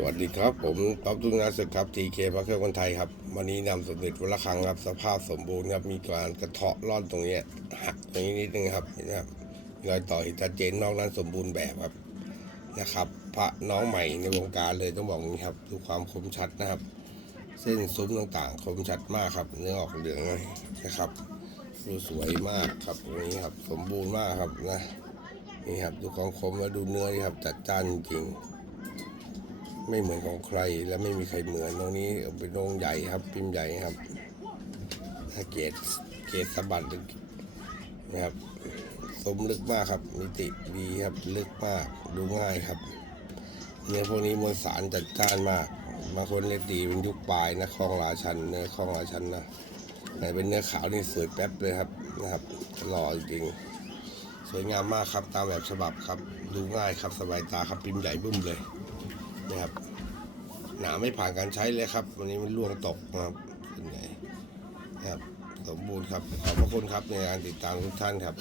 สวัสดีครับ ผมต๊อบทุ่งนาศึกครับทีเคพระเครื่องคนไทยครับ วันนี้นำสมเด็จวัดระฆังครับ สภาพสมบูรณ์ครับ มีการกระเทาะร่อนตรงนี้หักตรงนี้นิดนึงครับเห็นไหมครับรอยต่อเห็นชัดเจนนอกนั้นสมบูรณ์แบบครับนะครับ พระน้องใหม่ในวงการเลยต้องบอกว่างนี้ครับดูความคมชัดนะครับ เส้นซุ้มต่างๆ คมชัดมากครับเนื้อออกเหลืองเลยนะครับดูสวยมากครับตรงนี้ครับ สมบูรณ์มากครับนะนี่ครับดูความคมแล้วดูเนื้อนี่ครับจัดจ้านจริง ไม่เหมือนของใครและไม่มีใครเหมือนตรงนี้เป็นองใหญ่ครับ พิมพ์ใหญ่ครับ ถ้าเกตเกตสะบัดนะครับสมลึกมากครับ มิติดีครับลึกมากดูง่ายครับเนื้อพวกนี้มวลสารจัดจ้านมากบางคนเรียกดีเป็นยุคปลายนะคลองราชันเนื้อคลองราชันนะแต่เป็นเนื้อขาวนี่สวยแป๊บเลยครับนะครับหล่อจริงสวยงามมากครับตามแบบฉบับครับ ดูง่ายครับสบายตาครับพิมพ์ใหญ่บึ้มเลย นะครับ หนาไม่ผ่านการใช้เลยครับ วันนี้มันร่วงตกนะครับเป็นไงนะครับ สมบูรณ์ครับขอบพระคุณครับในการติดตามทุกท่านครับ